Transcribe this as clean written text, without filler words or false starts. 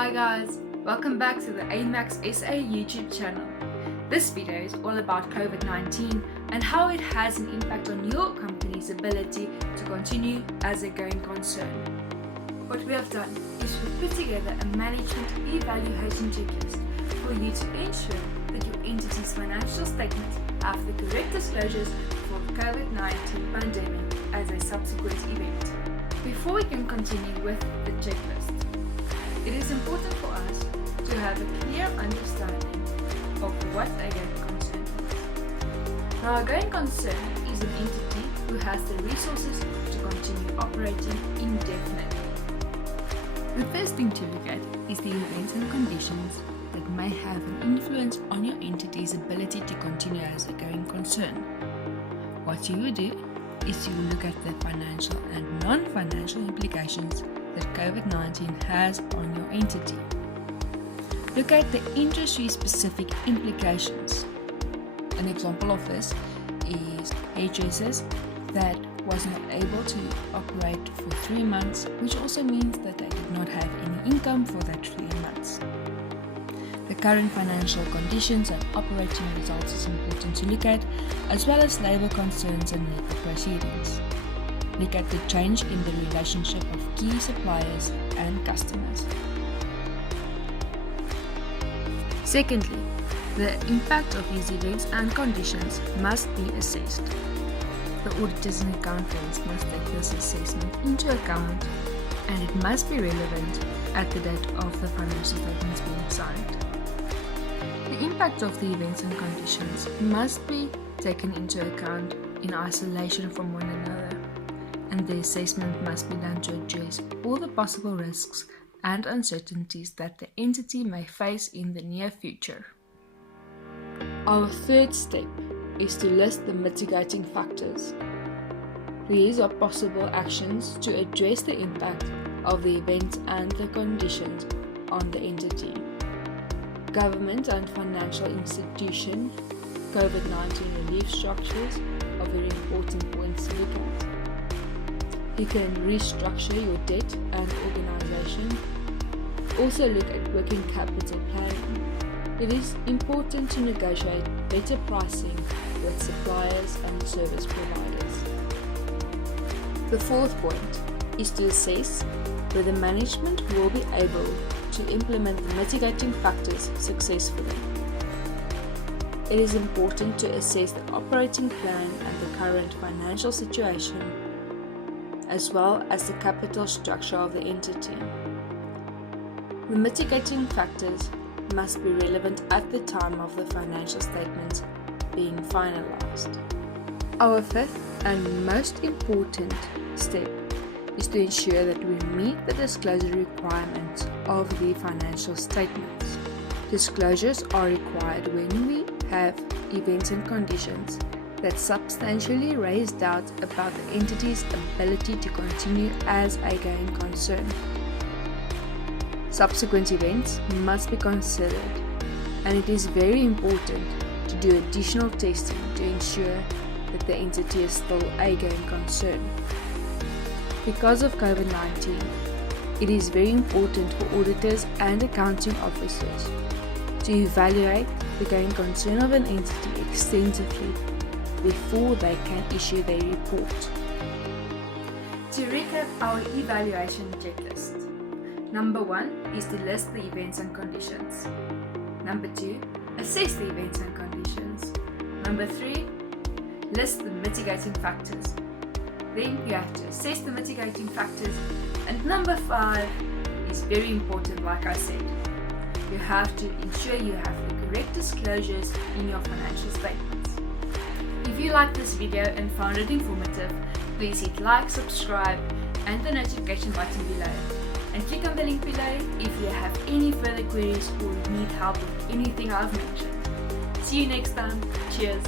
Hi guys, welcome back to the Amax SA YouTube channel. This video is all about COVID-19 and how it has an impact on your company's ability to continue as a going concern. What we have done is we've put together a management evaluation checklist for you to ensure that your entity's financial statements have the correct disclosures for the COVID-19 pandemic as a subsequent event. Before we can continue with the checklist, it is important for us to have a clear understanding of what a going concern is. Now, a going concern is an entity who has the resources to continue operating indefinitely. The first thing to look at is the events and conditions that may have an influence on your entity's ability to continue as a going concern. What you will do is you will look at the financial and non-financial implications that COVID-19 has on your entity. Look at the industry-specific implications. An example of this is hairdressers that was not able to operate for 3 months, which also means that they did not have any income for that 3 months. The current financial conditions and operating results is important to look at, as well as labor concerns and legal proceedings. Look at the change in the relationship of key suppliers and customers. Secondly, the impact of these events and conditions must be assessed. The auditors and accountants must take this assessment into account, and it must be relevant at the date of the financial statements being signed. The impact of the events and conditions must be taken into account in isolation from one another, and the assessment must be done to address all the possible risks and uncertainties that the entity may face in the near future. Our third step is to list the mitigating factors. These are possible actions to address the impact of the events and the conditions on the entity. Government and financial institution COVID-19 relief structures are very important points to look at. You can restructure your debt and organization. Also look at working capital planning. It is important to negotiate better pricing with suppliers and service providers. The fourth point is to assess whether management will be able to implement the mitigating factors successfully. It is important to assess the operating plan and the current financial situation, as well as the capital structure of the entity. The mitigating factors must be relevant at the time of the financial statements being finalized. Our fifth and most important step is to ensure that we meet the disclosure requirements of the financial statements. Disclosures are required when we have events and conditions that substantially raise doubt about the entity's ability to continue as a going concern. Subsequent events must be considered, and it is very important to do additional testing to ensure that the entity is still a going concern. Because of COVID-19, it is very important for auditors and accounting officers to evaluate the going concern of an entity extensively before they can issue their report. To recap our evaluation checklist, number 1 is to list the events and conditions. Number 2, assess the events and conditions. Number 3, list the mitigating factors. Then you have to assess the mitigating factors. And number 5 is very important, like I said. You have to ensure you have the correct disclosures in your financial statements. If you liked this video and found it informative, please hit like, subscribe, and the notification button below. And click on the link below if you have any further queries or need help with anything I've mentioned. See you next time. Cheers.